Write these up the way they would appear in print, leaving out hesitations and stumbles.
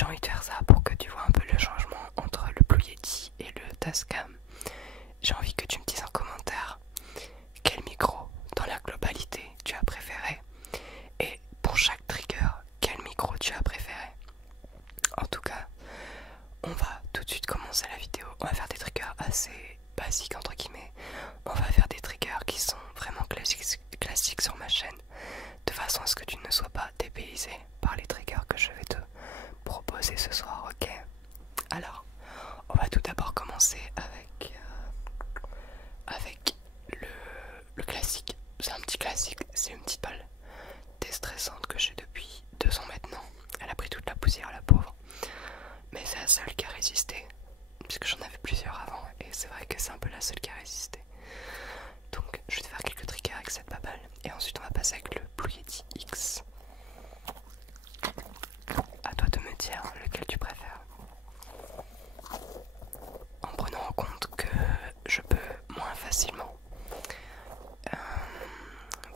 j'ai envie de faire ça pour que tu vois un peu le changement entre le Blue Yeti et le Tascam. J'ai envie que tu me dises en commentaire quel micro dans la globalité tu as préféré et pour chaque trigger quel micro tu as préféré. En tout cas, on va tout de suite commencer la vidéo. On va faire des triggers assez basiques entre guillemets. On va faire des triggers qui sont vraiment classiques sur ma chaîne, de façon à ce que tu ne sois pas dépaysé par les triggers que je vais te proposer ce soir, ok? Alors, on va tout d'abord commencer avec le classique. C'est un petit classique, c'est une petite balle déstressante que j'ai depuis 2 ans maintenant. Elle a pris toute la poussière, la pauvre. Mais c'est la seule qui a résisté, puisque j'en avais plusieurs avant, et c'est vrai que c'est un peu la seule qui a résisté. Donc je vais te faire quelques triggers avec cette balle, et ensuite on va passer avec le Blue Yeti X. À toi de me dire lequel tu préfères, en prenant en compte que je peux moins facilement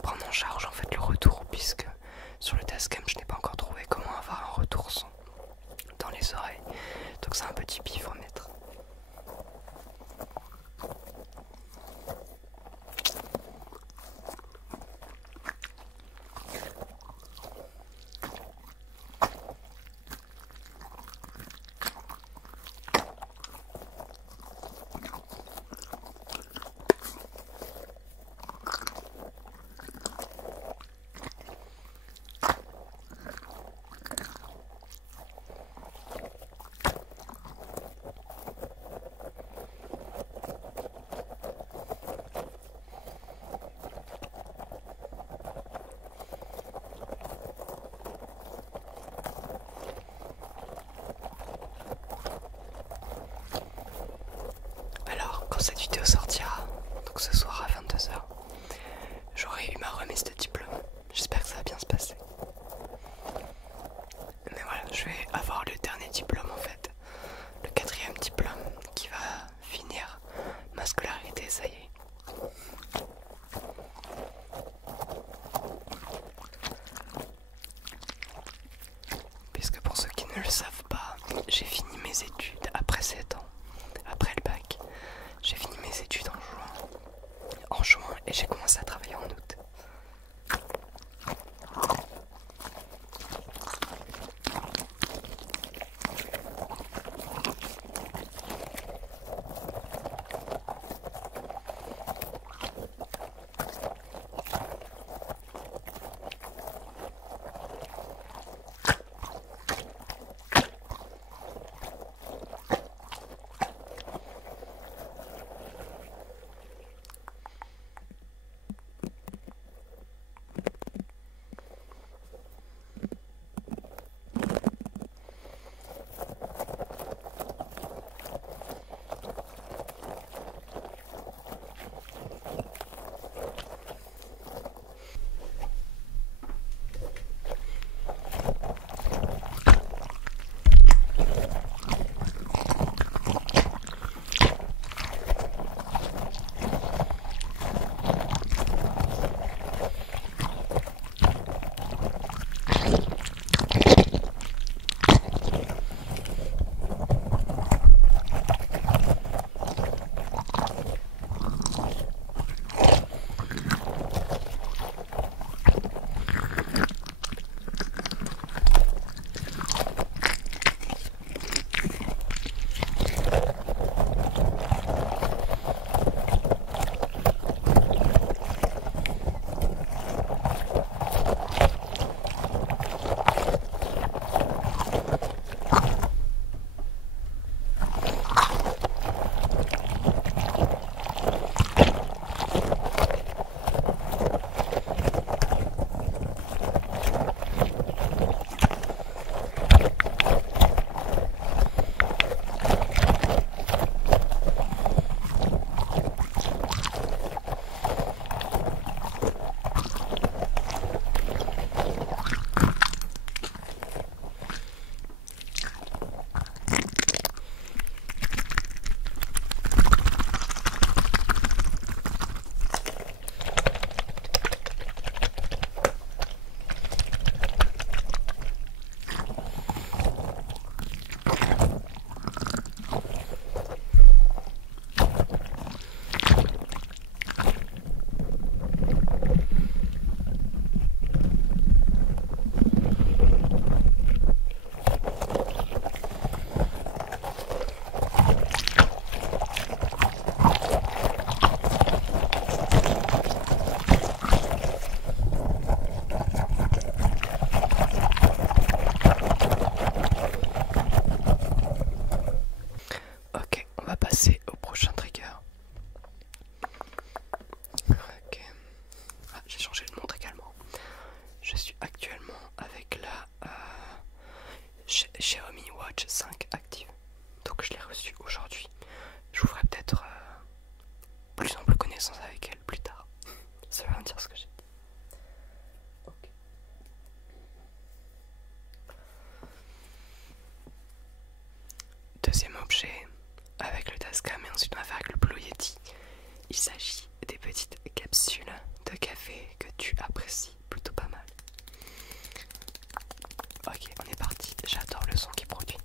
prendre en charge en fait le retour, puisque sur le Tascam je n'ai pas encore trouvé comment avoir un retour son dans les oreilles, donc c'est un petit pifomètre. prochain trigger. Ok. Ah, j'ai changé de montre également. Je suis actuellement avec la Xiaomi Watch 5 active. Donc je l'ai reçue aujourd'hui. Je vous ferai peut-être plus ample connaissance avec elle plus tard. Ça veut rien dire ce que j'ai dit. Ok. Deuxième objet avec le Tascam et ensuite on va faire avec le Blue Yeti. Il s'agit des petites capsules de café que tu apprécies plutôt pas mal. Ok, on est parti. J'adore le son qu'il produit.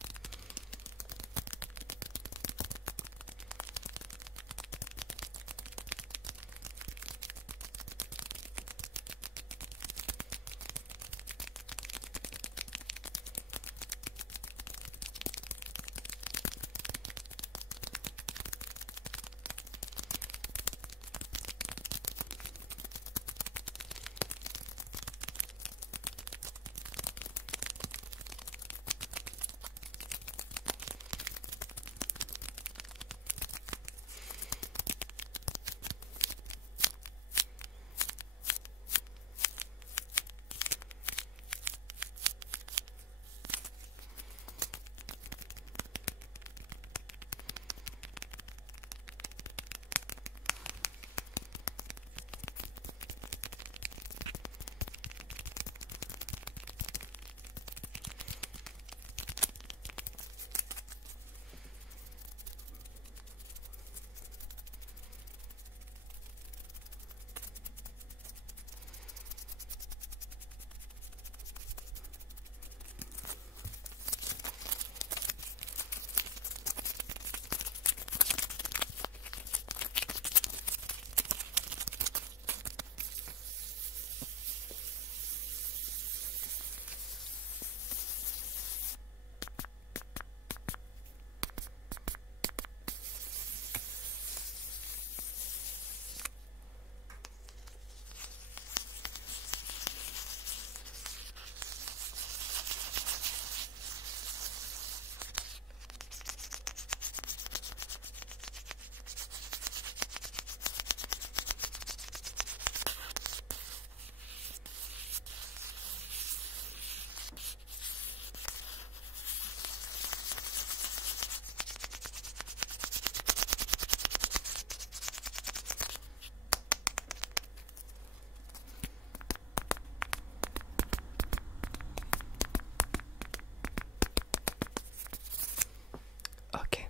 Ok,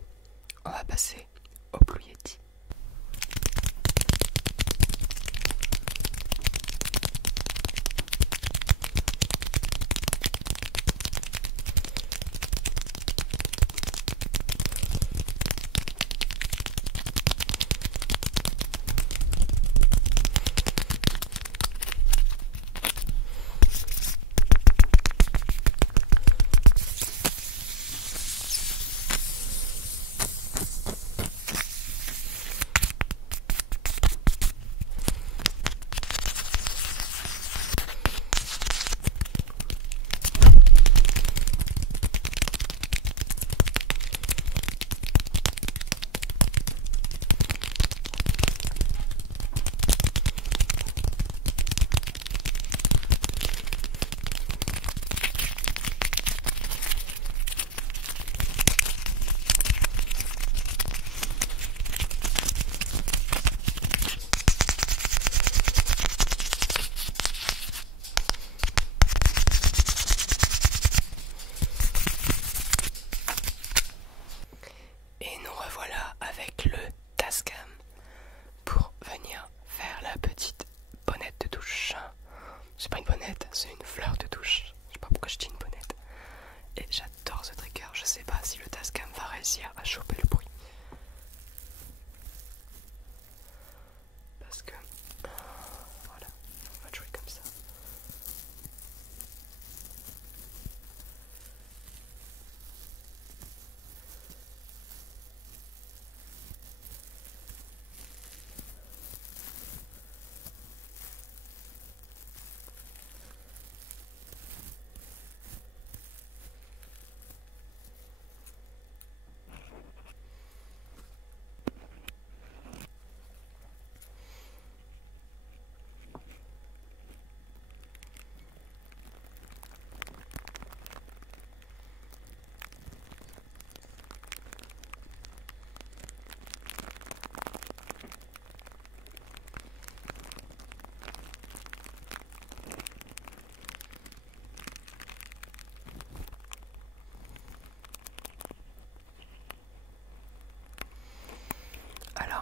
on va passer au Blue Yeti.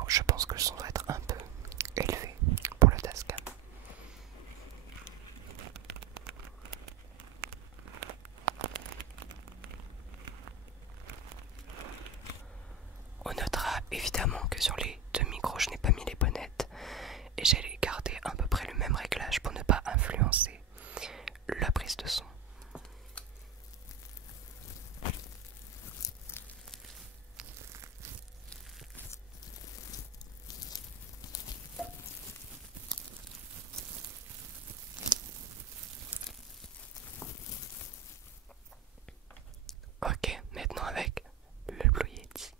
je pense que le son doit être un peu élevé pour le Tascam. On notera évidemment que sur les deux micros je n'ai pas mis les bonnettes et j'ai gardé à peu près le même réglage pour ne pas influencer la prise de son. Ok, maintenant avec le Blue Yeti.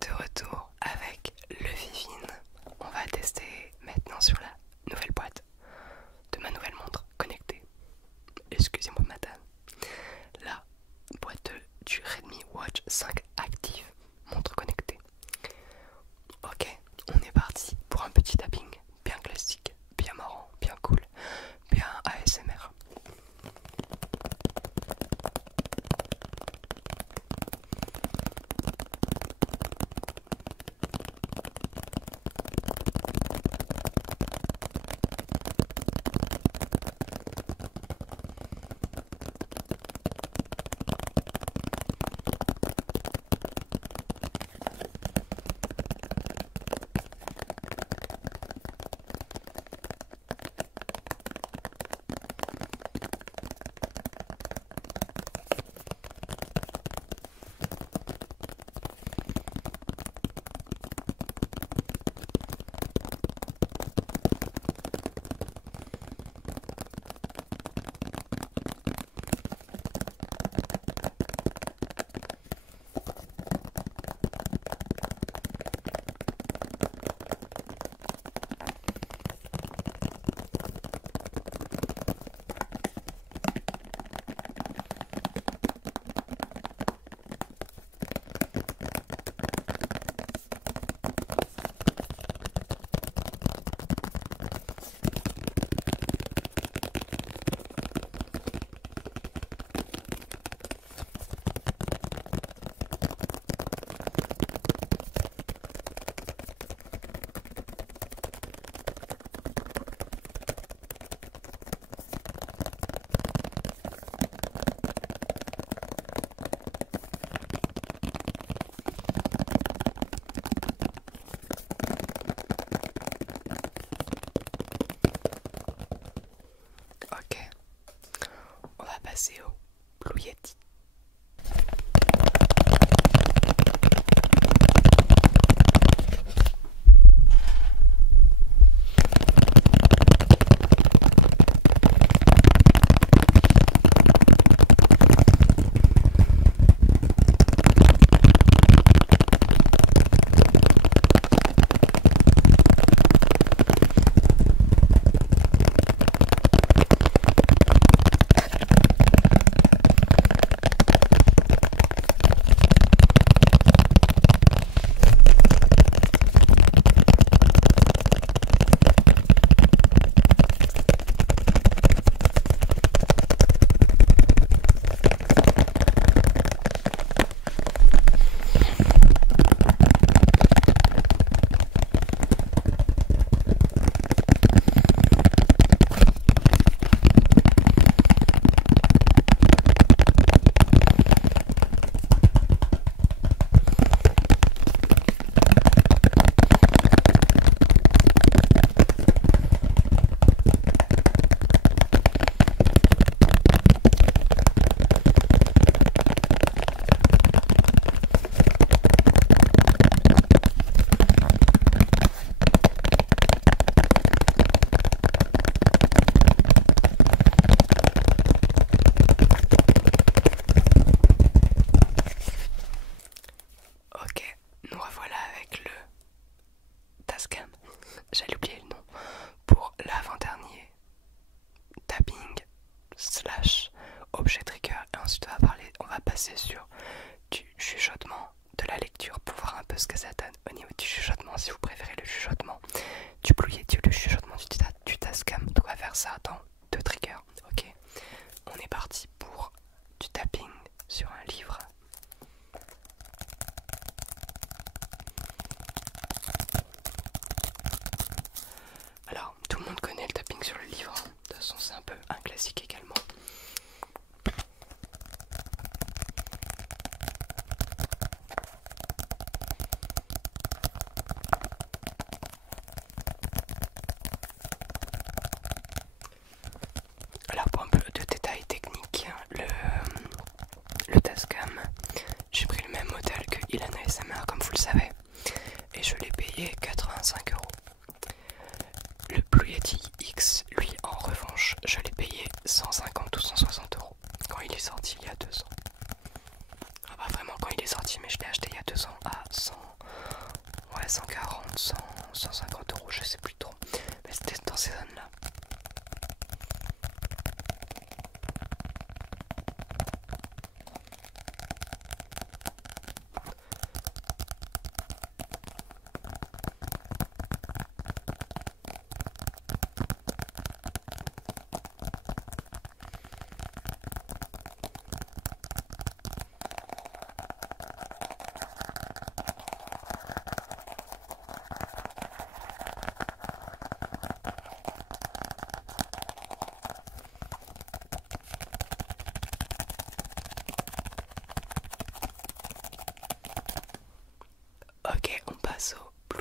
De retour avec le Vivine. On va tester maintenant sur la nouvelle boîte de ma nouvelle montre connectée. Excusez-moi madame. La boîte du Redmi Watch 5 Active, montre connectée. Ok, on est parti pour un petit tapping bien classique, bien marrant, bien cool, bien ASMR.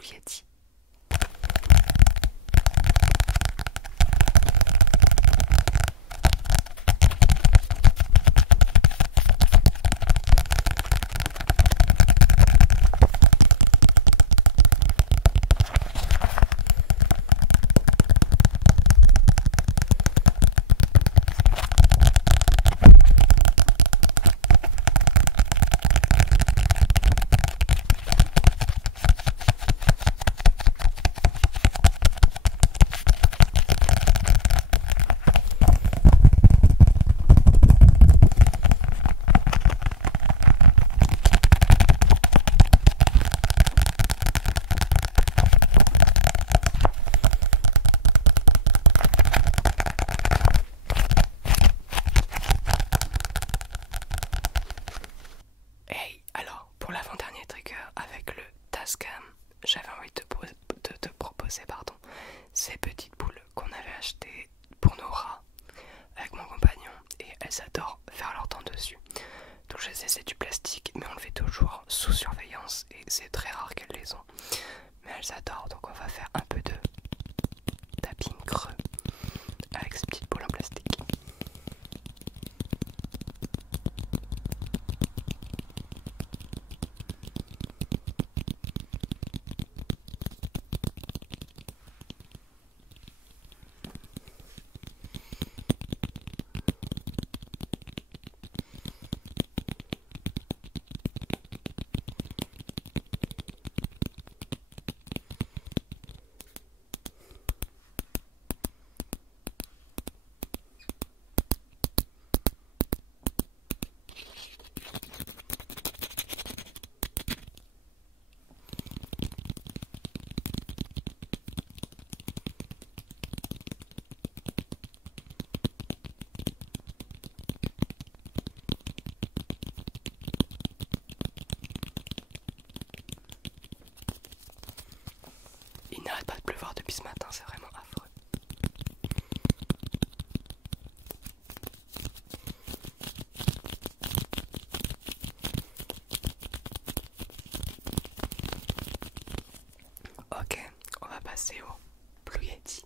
Blue Yeti. J'avais envie de te proposer ces petites boules qu'on avait achetées pour nos rats avec mon compagnon et elles adorent faire leur temps dessus. Donc je sais c'est du plastique mais on le fait toujours sous surveillance et c'est très rare qu'elles les ont. Mais elles adorent donc on va faire un peu de tapping creux avec ces petites boules en plastique. Il n'arrête pas de pleuvoir depuis ce matin, c'est vraiment affreux. Ok, on va passer au Blue Yeti.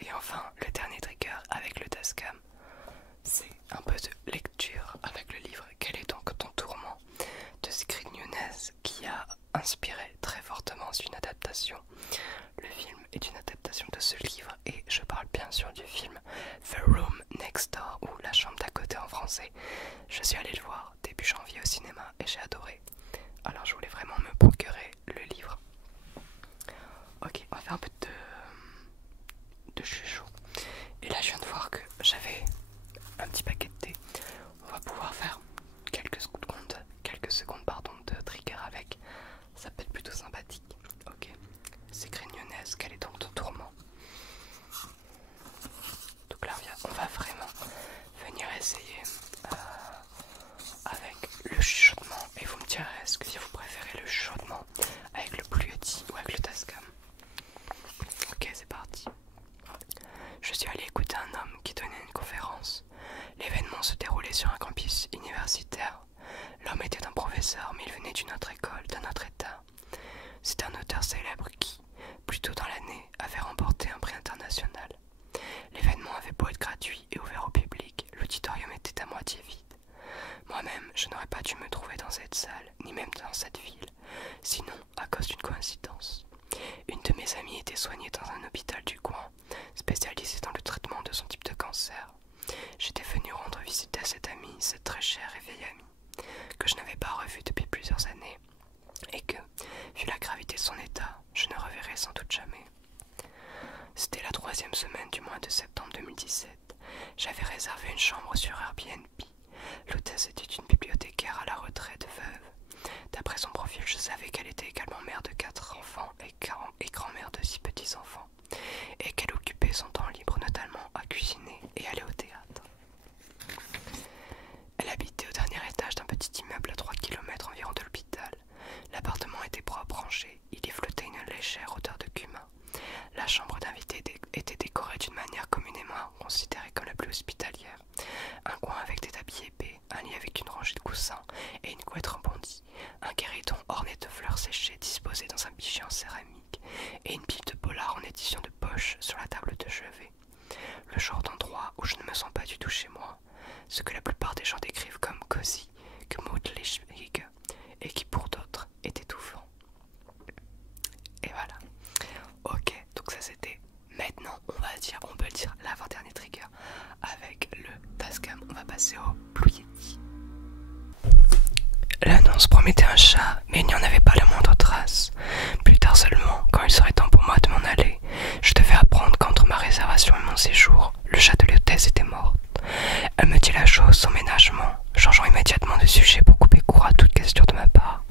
Et enfin, le dernier trigger avec le Tascam, c'est un peu de lecture avec le livre Quel est donc ton tourment de Sigrid Nunez qui a inspiré très fortement une adaptation. Le film est une adaptation de ce livre et je parle bien sûr du film The Room Next Door ou La chambre d'à côté en français. Je suis allée le voir début janvier au cinéma et j'ai adoré. Alors je voulais vraiment me procurer le livre. Ok, on va faire un peu de chouchou. Et là je viens de voir que j'avais un petit paquet de thé. On va pouvoir faire quelques secondes de trigger avec. Ça peut être plutôt sympathique. Ok. C'est Grignonnaise, quel est donc ton tourment? Donc là on va vraiment venir essayer avec le chuchotement. Et vous me direz est-ce que si vous préférez le chuchotement avec le plus se déroulait sur un campus universitaire. L'homme était un professeur, mais il venait d'une autre école, d'un autre état. C'était un auteur célèbre qui, plus tôt dans l'année, avait remporté un prix international. L'événement avait beau être gratuit et ouvert au public, l'auditorium était à moitié vide. Moi-même, je n'aurais pas dû me trouver dans cette salle, ni même dans cette ville, sinon à cause d'une coïncidence. Une de mes amies était soignée dans un hôpital du coin, spécialisé dans le traitement de son type de cancer. J'étais venu rendre visite à cette amie, cette très chère et vieille amie, que je n'avais pas revue depuis plusieurs années, et que, vu la gravité de son état, je ne reverrai sans doute jamais. C'était la 3e semaine du mois de septembre 2017. J'avais réservé une chambre sur Airbnb. L'hôtesse était une bibliothécaire à la retraite veuve. D'après son profil, je savais qu'elle était également mère de 4 enfants et grand-mère de 6 petits-enfants, et qu'elle occupait son temps libre notamment à cuisiner et aller au théâtre. Elle habitait au dernier étage d'un petit immeuble à 3 km environ de l'hôpital. L'appartement était propre, rangé, il y flottait une légère odeur de cumin. La chambre d'invité était décorée d'une manière communément considérée comme la plus hospitalière. Un coin avec des tapis épais, un lit avec une rangée de coussins et une couette rebondie, un guéridon orné de fleurs séchées disposées dans un pichet en céramique et une pile de polar en édition de poche sur la table de chevet. Le genre d'endroit où je ne me sens pas du tout chez moi, ce que la plupart des gens décrivent comme cosy, gemütlich et qui pour d'autres est étouffant. Et voilà. Ok, donc ça c'était. Maintenant, on peut le dire, l'avant-dernier trigger avec le Tascam. On va passer au Blue Yeti. L'annonce promettait un chat, mais il n'y en avait pas la moindre trace. Plus tard seulement, quand il serait temps pour moi de m'en aller, je devais apprendre qu'entre ma réservation et mon séjour, le chat de l'hôtesse était mort. Elle me dit la chose sans ménagement, changeant immédiatement de sujet pour couper court à toute question de ma part.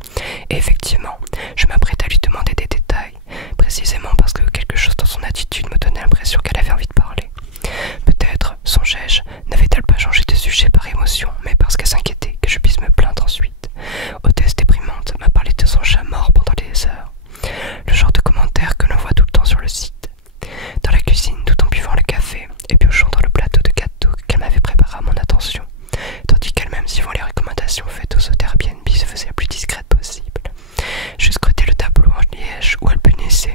Et effectivement, je m'apprête à lui demander des détails, précisément parce que quelque chose dans son attitude me donnait l'impression qu'elle avait envie de parler. Peut-être, songeais-je, n'avait-elle pas changé de sujet par émotion, mais parce qu'elle s'inquiétait que je puisse me plaindre ensuite. Hôtesse déprimante m'a parlé de son chat mort pendant des heures. Le genre de commentaires que l'on voit tout le temps sur le site. Dans la cuisine, tout en buvant le café et piochant dans le plateau de gâteaux qu'elle m'avait préparé à mon attention, tandis qu'elle-même, suivant les recommandations faites aux hôtes Airbnb, se faisait la plus discrète possible. Je scrutais le tableau en liège où elle punissait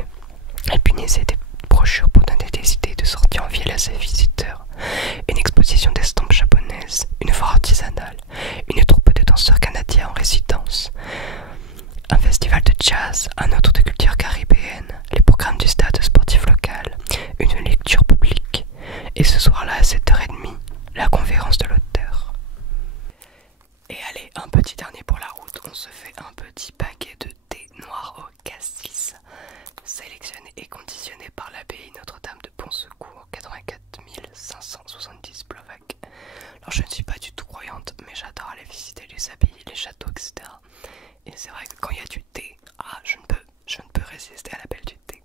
des brochures pour donner des idées de sorties en ville à ses visiteurs, une exposition d'estampes japonaises, une foire artisanale, une troupe de danseurs canadiens en résidence, un festival de jazz, un autre de culture caribéenne, les programmes du stade sportif local, une lecture publique, et ce soir-là à 7h30, la conférence de l'auteur. Et allez, un petit dernier pour la route, on se fait un petit paquet de thé noir au cassis, sélectionné et conditionné par l'abbaye Notre-Dame de Pont-Secours, 84 570 Blovac. Alors je ne suis pas du tout croyante, mais j'adore aller visiter les abbayes, les châteaux, etc. Et c'est vrai que quand il y a du thé, je ne peux résister à l'appel du thé.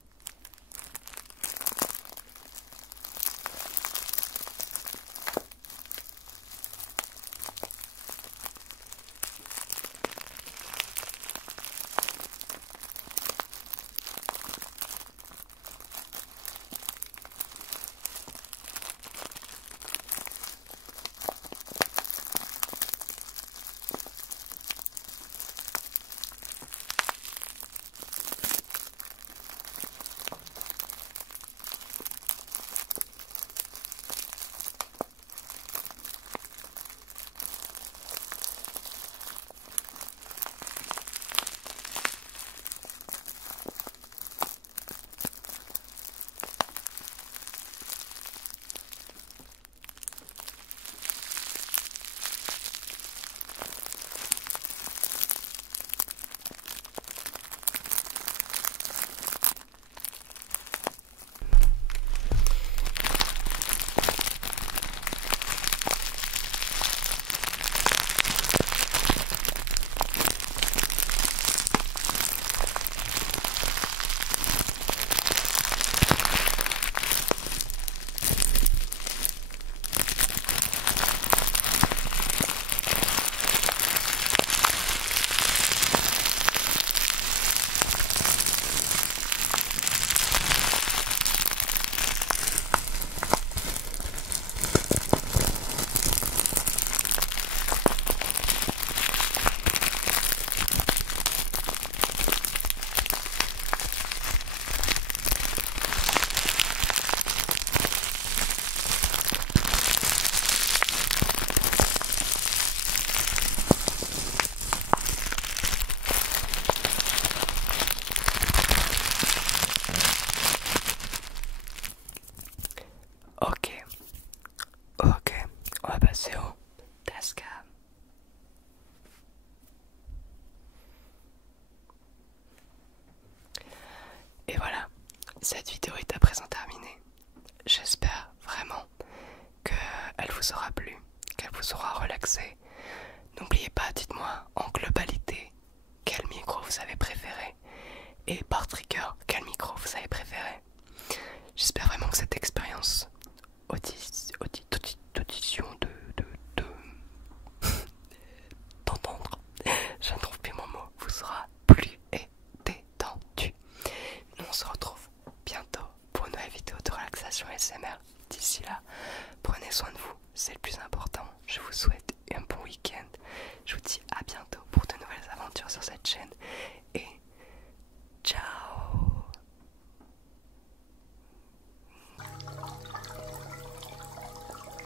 cette vidéo est à présent terminée. J'espère vraiment qu'elle vous aura plu, qu'elle vous aura relaxé. N'oubliez pas, dites-moi en globalité quel micro vous avez préféré et par trigger quel micro vous avez préféré. J'espère vraiment que cette expérience d'audition d'entendre, je ne trouve plus mon mot, vous sera plus et détendu. Nous on se retrouve bientôt pour une nouvelle vidéo de relaxation SMR. D'ici là, prenez soin de vous, c'est le plus important. Je vous souhaite un bon week-end. Je vous dis à bientôt pour de nouvelles aventures sur cette chaîne et ciao.